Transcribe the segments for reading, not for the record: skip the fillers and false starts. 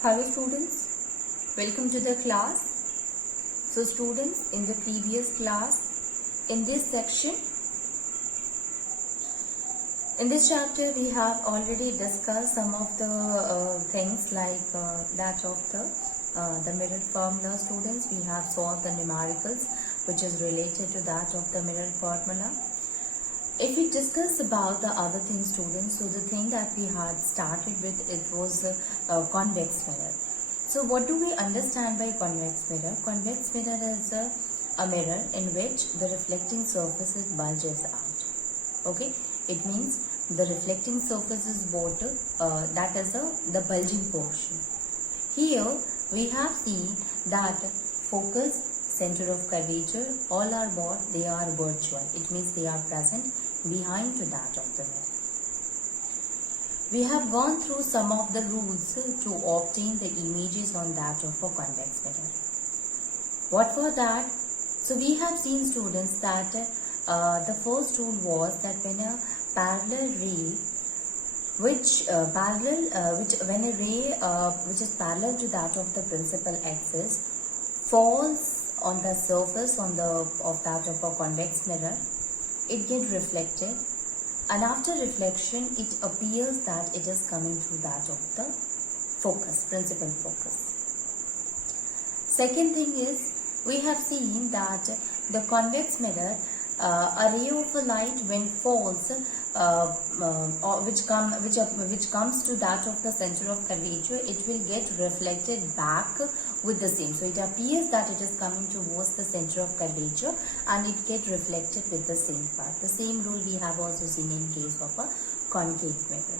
Hello students, welcome to the class. So students, in the previous class, in this section, in this chapter we have already discussed some of the things like that of the mirror formula. Students, we have solved the numericals which is related to that of the mirror formula. If we discuss about the other things, students, so the thing that we had started with, it was convex mirror. So what do we understand by convex mirror? Convex mirror is a mirror in which the reflecting surface bulges out. Okay, it means the reflecting surface is what that is the bulging portion. Here we have seen that focus, center of curvature, all are what? They are virtual. It means they are present behind to that of the mirror. We have gone through some of the rules to obtain the images on that of a convex mirror. What for that? So we have seen, students, that the first rule was that when a parallel ray which is parallel to that of the principal axis falls on the surface of that of a convex mirror, it gets reflected, and after reflection it appears that it is coming through that of the focus, principal focus. Second thing is, we have seen that the convex mirror, a ray of a light when falls which comes to that of the center of curvature, it will get reflected back with the same. So it appears that it is coming towards the center of curvature and it gets reflected with the same part. The same rule we have also seen in case of a concave mirror.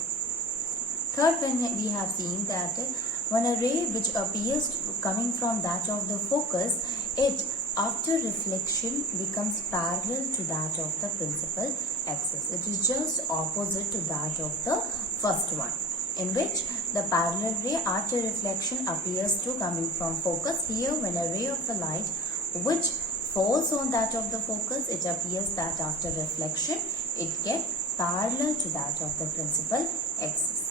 Third, when we have seen that when a ray which appears coming from that of the focus, it after reflection becomes parallel to that of the principal axis. It is just opposite to that of the first one, in which the parallel ray after reflection appears to coming from focus. Here, when a ray of a light which falls on that of the focus, it appears that after reflection it gets parallel to that of the principal axis.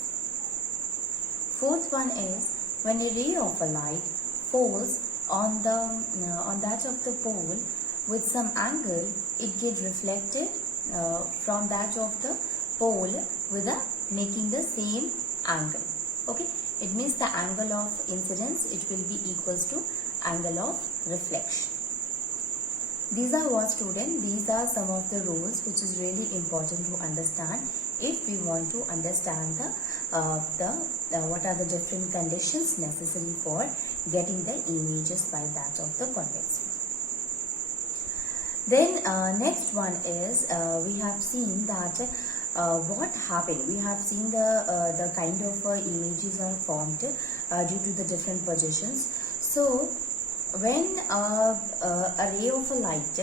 Fourth one is, when a ray of a light falls on that of the pole with some angle, it gets reflected from that of the pole with making the same angle. Okay, it means the angle of incidence, it will be equals to angle of reflection. These are what, student? These are some of the rules which is really important to understand if we want to understand what are the different conditions necessary for getting the images by that of the convex mirror. Then next one is, we have seen that what happened. We have seen the kind of images are formed due to the different positions. So when a ray of a light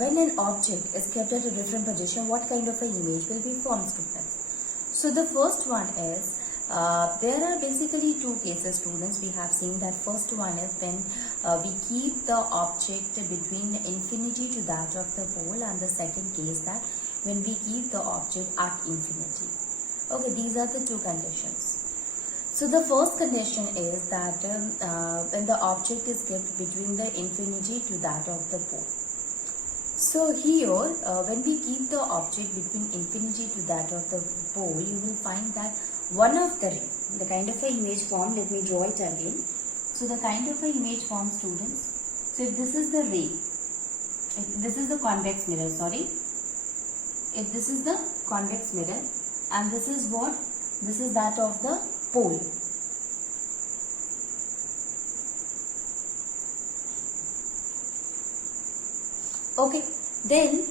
when an object is kept at a different position, what kind of an image will be formed, students? So the first one is, there are basically two cases, students. We have seen that first one is when we keep the object between infinity to that of the pole, and the second case that when we keep the object at infinity. Okay, these are the two conditions. So the first condition is that when the object is kept between the infinity to that of the pole. So here, when we keep the object between infinity to that of the pole, you will find that one of the ray, the kind of an image formed, let me draw it again. So the kind of an image formed, students. So if this is the ray, if this is the convex mirror, sorry. If this is the convex mirror and this is what? This is that of the pole. Okay, then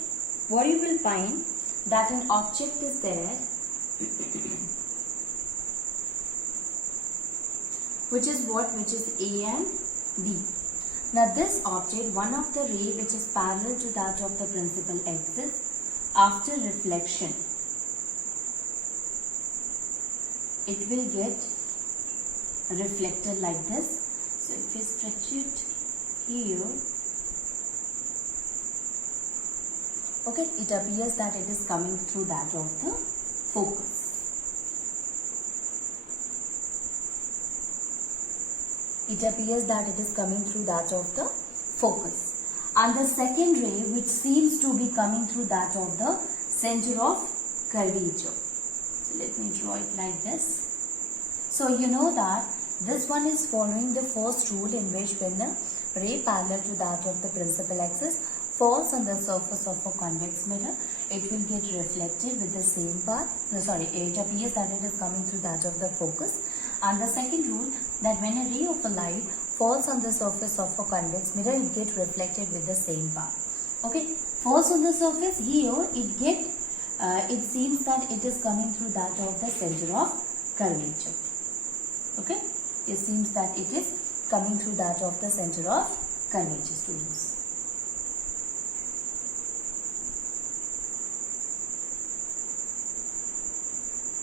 what you will find that an object is there which is what? Which is A and B. Now this object, one of the ray which is parallel to that of the principal axis, after reflection, it will get reflected like this. So if we stretch it here, okay, it appears that it is coming through that of the focus. it appears that it is coming through that of the focus. And the second ray which seems to be coming through that of the center of curvature. So let me draw it like this. So you know that this one is following the first rule, in which when the ray parallel to that of the principal axis falls on the surface of a convex mirror, it will get reflected with the same path. It appears that it is coming through that of the focus. And the second rule, that when a ray of a light falls on the surface of a convex mirror, it gets reflected with the same path. Okay, falls on the surface, here it seems that it is coming through that of the center of curvature. Okay, it seems that it is coming through that of the center of curvature, students.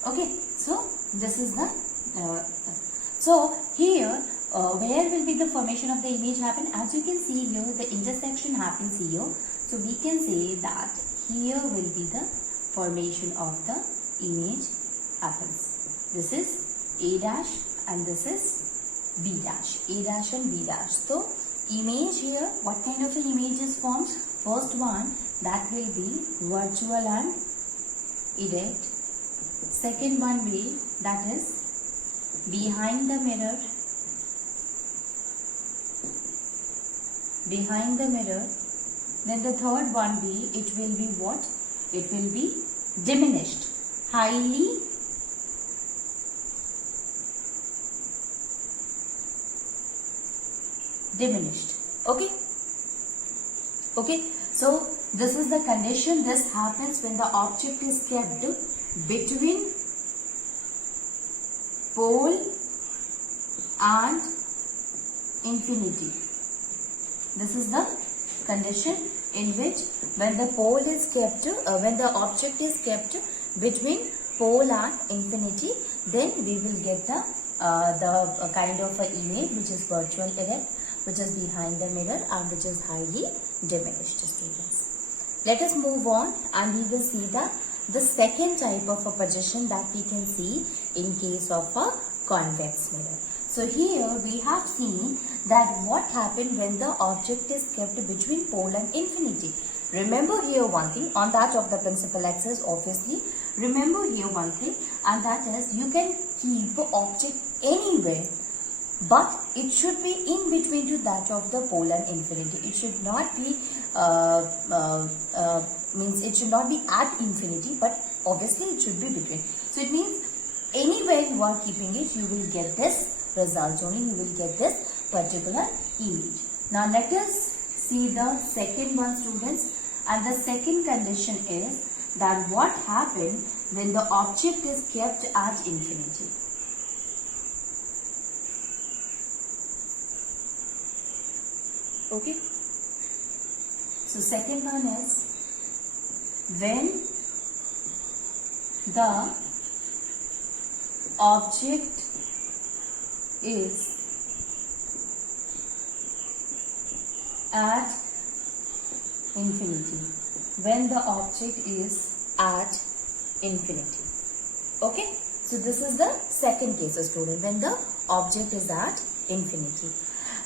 Okay, so this is the so here where will be the formation of the image happen? As you can see here, the intersection happens here. So we can say that here will be the formation of the image happens. This is A dash and this is B dash. A dash and B dash. So image here, what kind of an image is formed? First one, that will be virtual and erect. Second one will, that is behind the mirror. Behind the mirror. Then the third one be, it will be what? It will be diminished. Highly diminished. Okay. Okay. So this is the condition. This happens when the object is kept between pole and infinity. This is the condition in which when the pole is kept, when the object is kept between pole and infinity, then we will get the kind of a image which is virtual erect, which is behind the mirror and which is highly diminished, students. Let us move on and we will see the second type of a projection that we can see in case of a convex mirror. So here we have seen that what happened when the object is kept between pole and infinity. Remember here one thing, on that of the principal axis, obviously, remember here one thing, and that is you can keep object anywhere, but it should be in between to that of the pole and infinity. It should not be it should not be at infinity, but obviously it should be between. So it means anywhere you are keeping it, you will get this result only, you will get this particular image. Now let us see the second one, students, and the second condition is that what happened when the object is kept at infinity. Okay. So second one is when the object is at infinity. When the object is at infinity. Okay. So this is the second case, student, when the object is at infinity.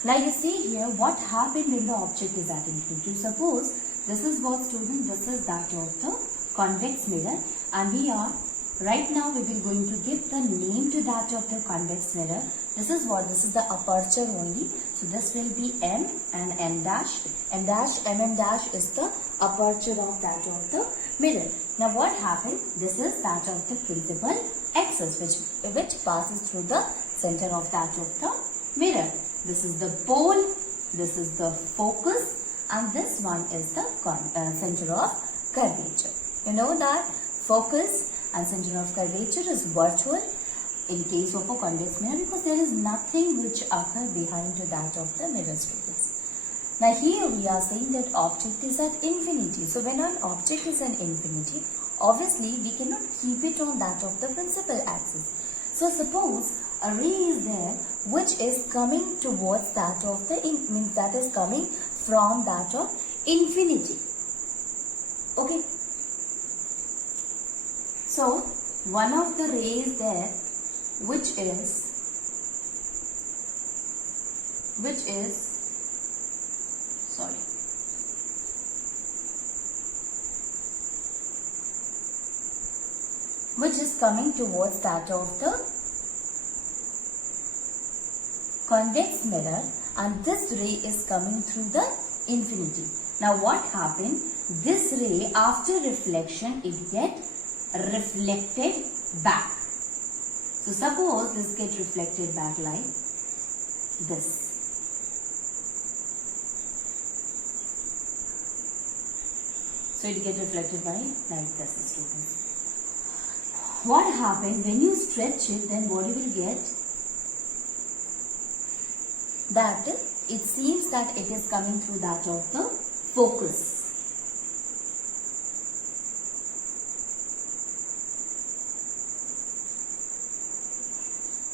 Now you see here what happened when the object is at infinity. Suppose this is what, student, this is that of the convex mirror, and we are right now we will going to give the name to that of the convex mirror. This is what, this is the aperture only. So this will be M and M dash. M dash, MM dash is the aperture of that of the mirror. Now what happens? This is that of the principal axis which passes through the center of that of the mirror. This is the pole, this is the focus, and this one is the center of curvature. You know that focus and center of curvature is virtual in case of a convex mirror, because there is nothing which occurs behind to that of the mirror, students. Now here we are saying that object is at infinity. So when an object is at infinity, obviously we cannot keep it on that of the principal axis. So suppose a ray is there which is coming towards that of the, means that is coming from that of infinity. Okay. So one of the rays there which is which is, sorry, which is coming towards that of the convex mirror, and this ray is coming through the infinity. Now what happened? This ray, after reflection, it gets reflected back. So suppose this gets reflected back like this. So it gets reflected by like this, students. What happened when you stretch it? Then what you will get? That it seems that it is coming through that of the focus.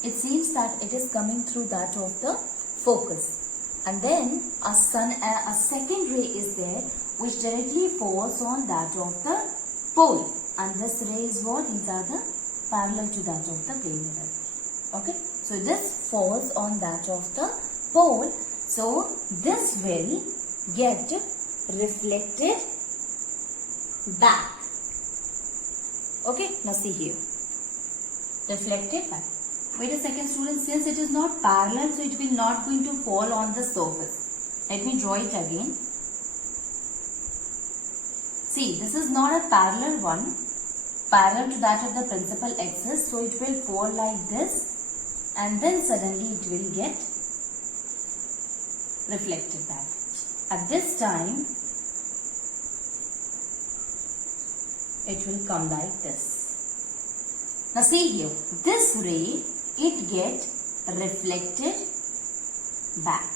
It seems that it is coming through that of the focus, and then a second ray is there which directly falls on that of the pole, and this ray is what? These are the parallel to that of the plane mirror. Okay, so this falls on that of the pole, so this will get reflected back. Okay, now see here, reflected back. Wait a second, students, since it is not parallel, so it will not going to fall on the surface. Let me draw it again. See, this is not a parallel one, parallel to that of the principal axis, so it will fall like this, and then suddenly it will get reflected back. At this time, it will come like this. Now see here, this ray, it gets reflected back,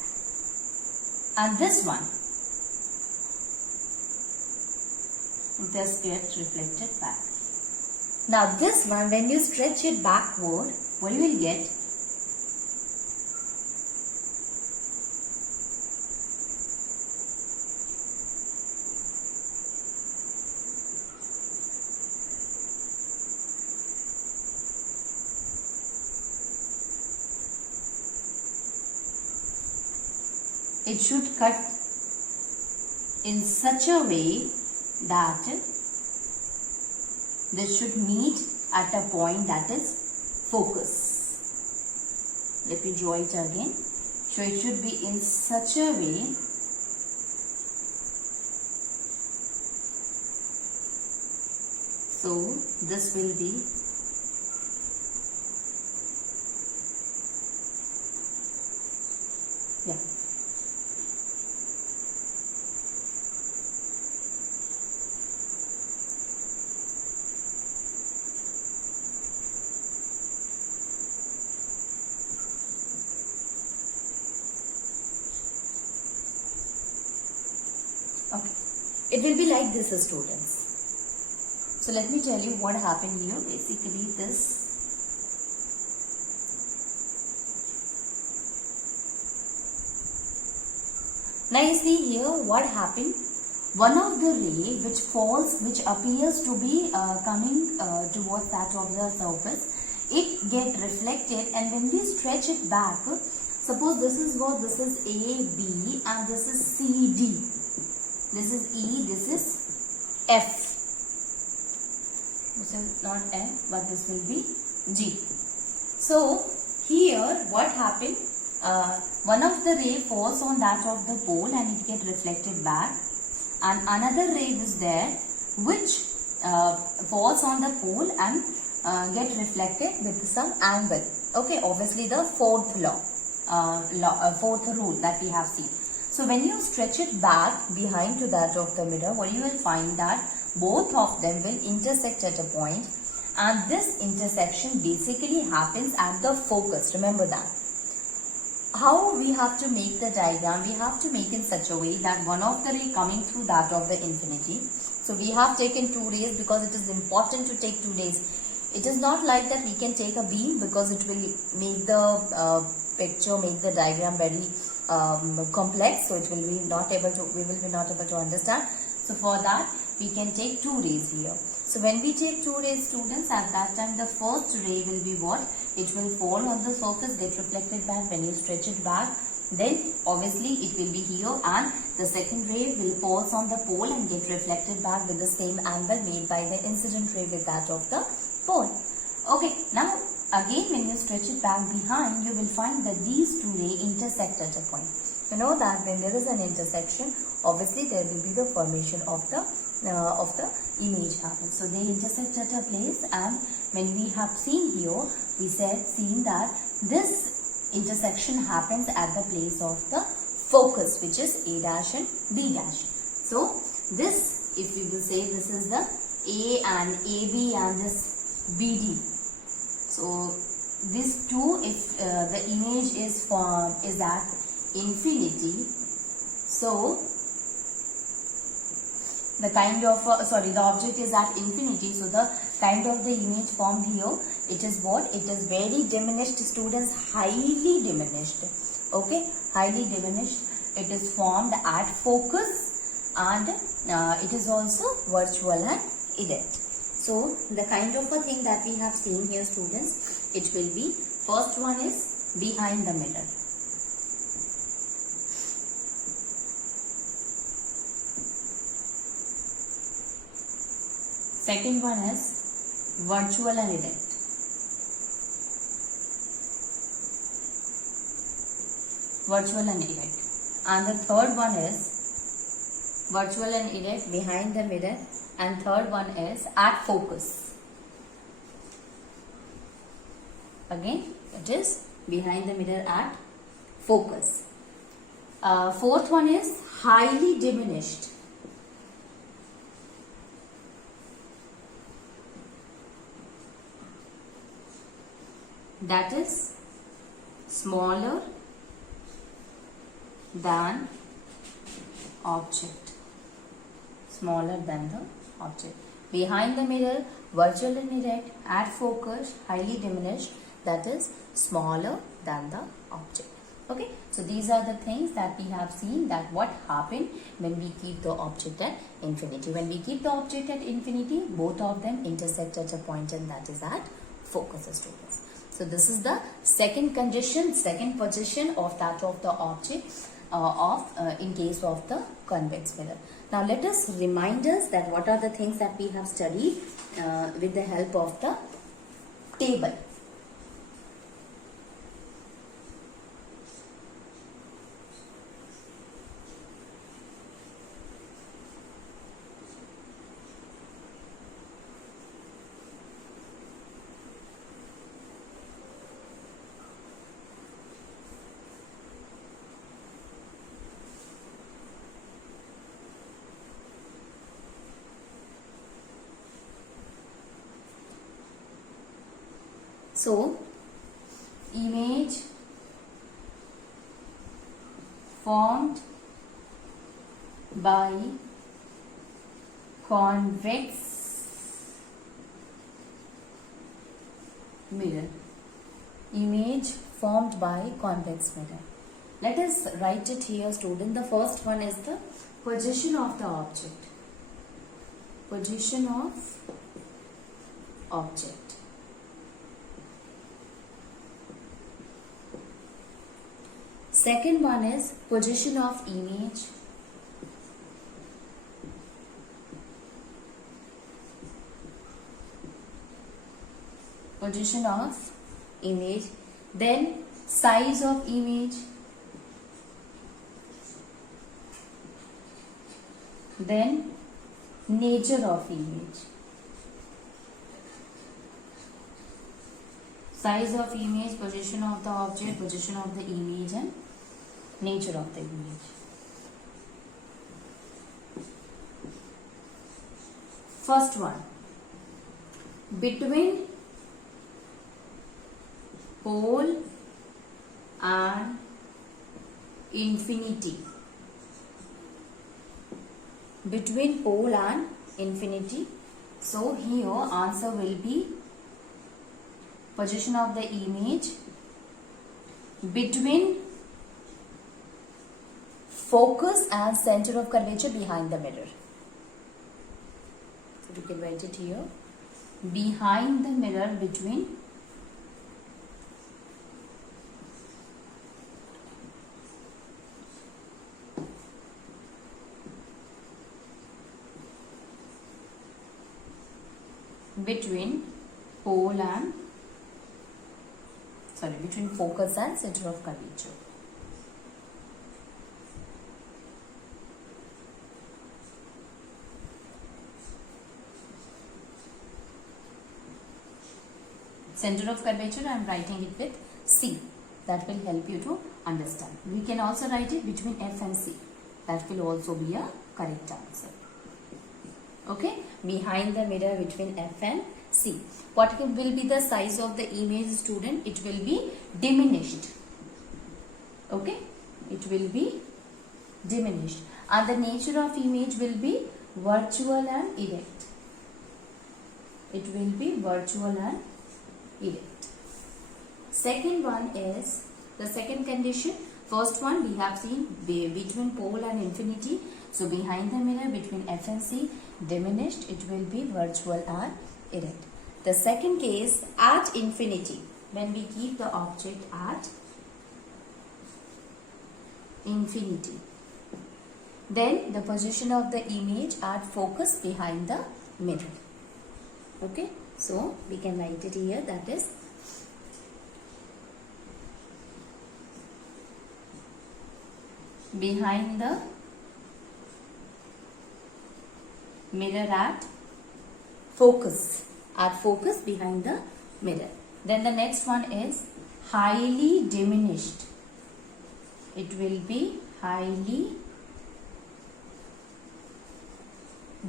and this one, this gets reflected back. Now this one, when you stretch it backward, what you will get? It should cut in such a way that this should meet at a point that is focus. Let me draw it again. So it should be in such a way so this will be okay. It will be like this, students. So let me tell you what happened here. Basically this. Now you see here what happened. One of the ray which falls, which appears to be coming towards that of the surface, it get reflected, and when we stretch it back, suppose this is what, this is A, B, and this is C, D. This is E, this is F. This is not F, but this will be G. So here what happened? One of the ray falls on that of the pole and it get reflected back, and another ray is there which falls on the pole and get reflected with some angle. Okay, obviously the fourth fourth rule that we have seen. So when you stretch it back behind to that of the mirror, what you will find that both of them will intersect at a point, and this intersection basically happens at the focus. Remember that. How we have to make the diagram? We have to make in such a way that one of the ray coming through that of the infinity. So we have taken two rays because it is important to take two rays. It is not like that we can take a beam, because it will make the picture, make the diagram very complex. So it will be not able to, we will be not able to understand. So for that we can take two rays here. So when we take two rays, students, at that time the first ray will be what? It will fall on the surface, get reflected back. When you stretch it back, then obviously it will be here, and the second ray will fall on the pole and get reflected back with the same angle made by the incident ray with that of the pole. Okay, now again when you stretch it back behind, you will find that these two rays intersect at a point. You know that when there is an intersection, obviously there will be the formation of the image happens. So they intersect at a place, and when we have seen here, we seen that this intersection happens at the place of the focus, which is A dash and B dash. So this, if we will say, this is the A and AB and this BD. So these two, if the image is at infinity, so the kind of the object is at infinity, so the kind of the image formed here, it is what? It is very diminished, students, highly diminished. Okay, highly diminished. It is formed at focus, and it is also virtual and erect. So the kind of a thing that we have seen here, students, it will be, first one is behind the mirror. Second one is virtual and erect. Virtual and erect. And the third one is virtual and erect behind the mirror. And third one is at focus. Again, it is behind the mirror at focus. Fourth one is highly diminished. That is smaller than object. Smaller than the object. Behind the mirror, virtual and erect, at focus, highly diminished, that is smaller than the object. Okay, so these are the things that we have seen, that what happened when we keep the object at infinity. When we keep the object at infinity, both of them intersect at a point, and that is at focus, students. So this is the second condition, second position of that of the object in case of the convex mirror. Now let us remind us that what are the things that we have studied with the help of the table. So, image formed by convex mirror. Image formed by convex mirror. Let us write it here, student. The first one is the position of the object. Position of object. Second one is position of image. Position of image. Then size of image. Then nature of image. Size of image, position of the object, position of the image, and nature of the image. First one, between pole and infinity. Between pole and infinity. So here answer will be position of the image between focus and center of curvature behind the mirror. So you can write it here. Behind the mirror, between between between focus and center of curvature. Center of curvature, I am writing it with C. That will help you to understand. We can also write it between F and C. That will also be a correct answer. Okay, behind the mirror between F and C. What will be the size of the image, student? It will be diminished. Okay, it will be diminished. And the nature of image will be virtual and erect. It will be virtual and erect. Second one is the second condition. First one we have seen between pole and infinity. So behind the mirror between F and C, diminished, it will be virtual and erect. The second case, at infinity, when we keep the object at infinity, then the position of the image at focus behind the mirror. Okay, so we can write it here, that is behind the mirror at focus behind the mirror. Then the next one is highly diminished. It will be highly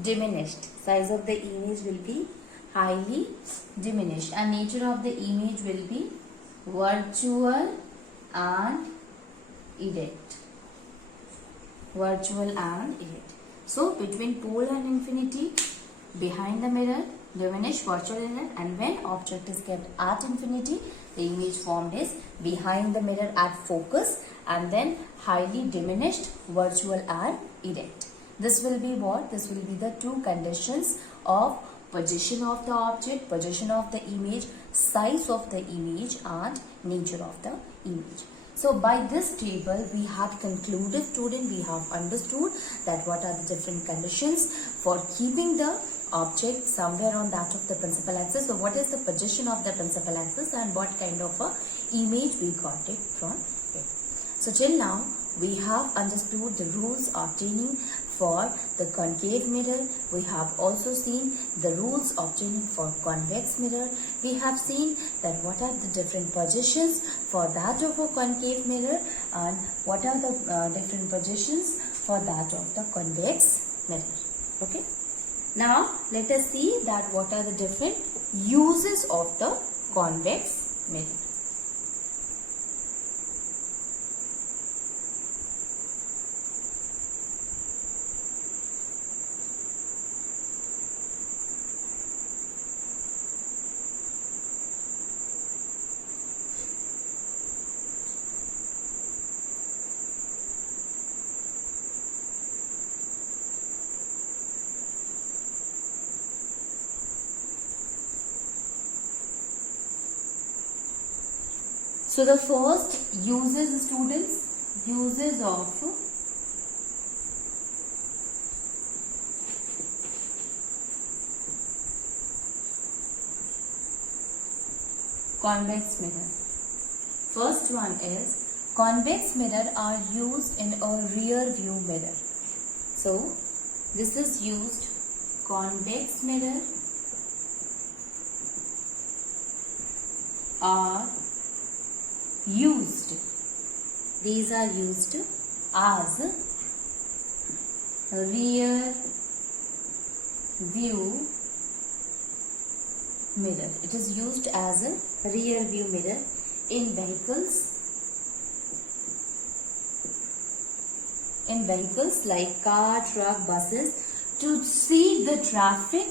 diminished. Size of the image will be highly diminished and nature of the image will be virtual and erect. Virtual and erect. So between pole and infinity, behind the mirror, diminished, virtual, erect, and when object is kept at infinity, the image formed is behind the mirror at focus and then highly diminished, virtual and erect. This will be what? This will be the two conditions of position of the object, position of the image, size of the image and nature of the image. So by this table we have concluded, student, we have understood that what are the different conditions for keeping the object somewhere on that of the principal axis. So what is the position of the principal axis and what kind of a image we got it from it. So till now we have understood the rules obtaining for the concave mirror. We have also seen the rules obtaining for convex mirror. We have seen that what are the different positions for that of a concave mirror and what are the different positions for that of the convex mirror. Okay. Now let us see that what are the different uses of the convex mirror. So the first uses, students, uses of convex mirror. First one is convex mirror are used in a rear view mirror. So this is used, convex mirror are used. These are used as rear view mirror. It is used as a rear view mirror in vehicles. In vehicles like car, truck, buses, to see the traffic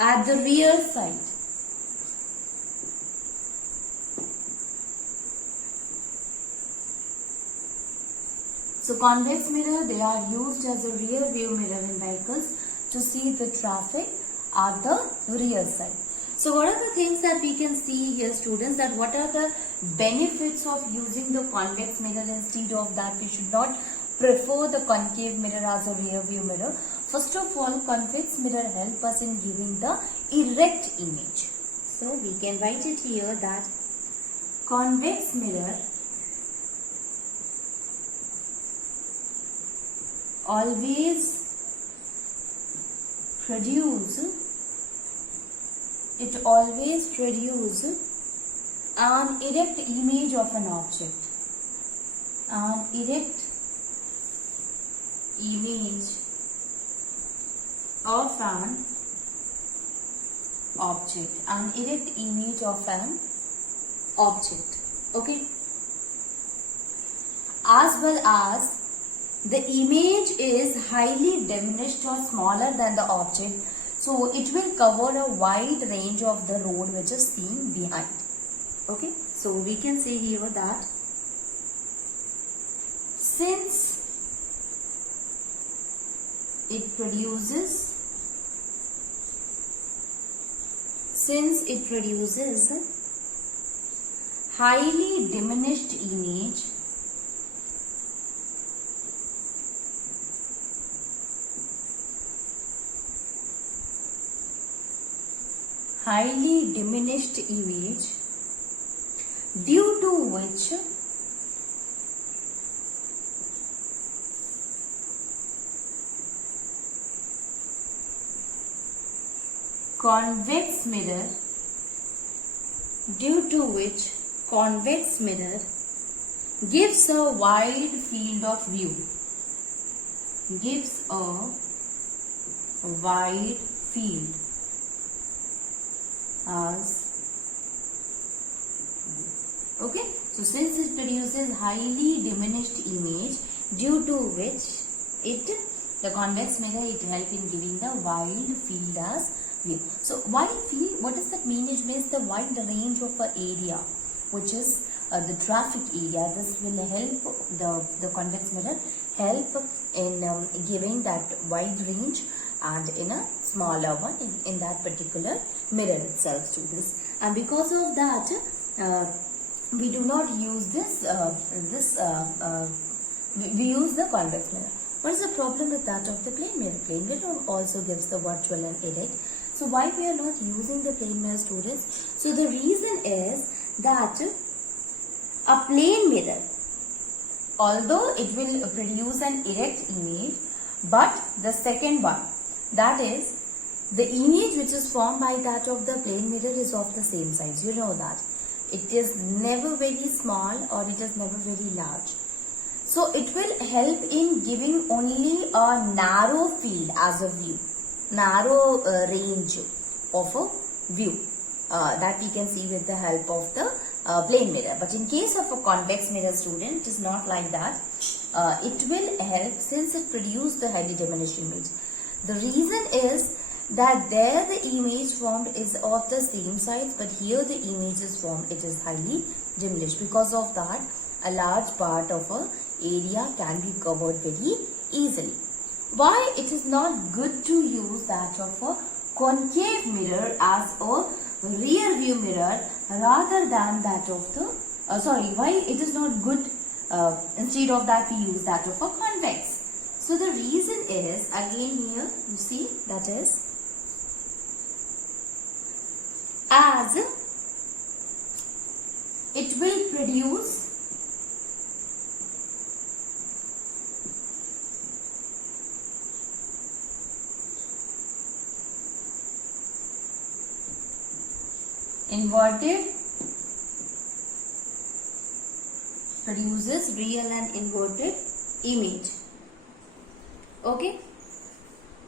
at the rear side. So convex mirror, they are used as a rear view mirror in vehicles to see the traffic at the rear side. So what are the things that we can see here, students, that what are the benefits of using the convex mirror instead of that we should not prefer the concave mirror as a rear view mirror? First of all, convex mirror help us in giving the erect image. So we can write it here that convex mirror always produce an erect image of an object. An erect image of an object. An erect image of an object. Okay. As well as the image is highly diminished or smaller than the object, so it will cover a wide range of the road which is seen behind. Okay, so we can say here that since it produces highly diminished image due to which convex mirror gives a wide field of view. Okay, so since it produces highly diminished image due to which the convex mirror help in giving the wide field as view. So wide field, what does that mean? It means the wide range of an area, which is the traffic area. This will help the convex mirror help in giving that wide range and in a smaller one in that particular mirror itself, students. And because of that, we do not use we use the convex mirror. What is the problem with that of the plane mirror? Plane mirror also gives the virtual and erect. So why we are not using the plane mirror, students? So the reason is that a plane mirror, although it will produce an erect image, but the second one, that is the image which is formed by that of the plane mirror is of the same size. You know that. It is never very small or it is never very large. So it will help in giving only a narrow field as a view, narrow range of a view that we can see with the help of the plane mirror. But in case of a convex mirror, student, it is not like that. It will help since it produces the highly diminished image. The reason is that there the image formed is of the same size, but here the image is formed, it is highly diminished. Because of that, a large part of a area can be covered very easily. Why it is not good to use that of a concave mirror as a rear view mirror rather than that of the why it is not good instead of that we use that of a convex? So the reason is, again here you see, that is as it will produce produces real and inverted image. Okay,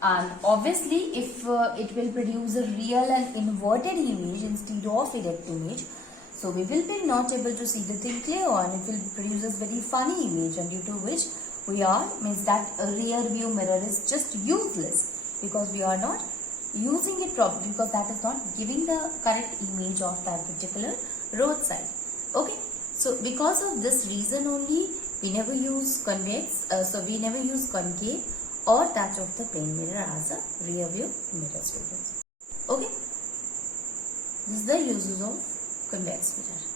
and obviously if it will produce a real and inverted image instead of erect image, so we will be not able to see the thing clear, and it will produce a very funny image, and due to which we are means that a rear view mirror is just useless because we are not using it properly, because that is not giving the correct image of that particular roadside. Okay, so because of this reason only we never use convex, we never use concave or that of the plane mirror as a rear view mirror, students. Okay, This is the uses of convex mirror.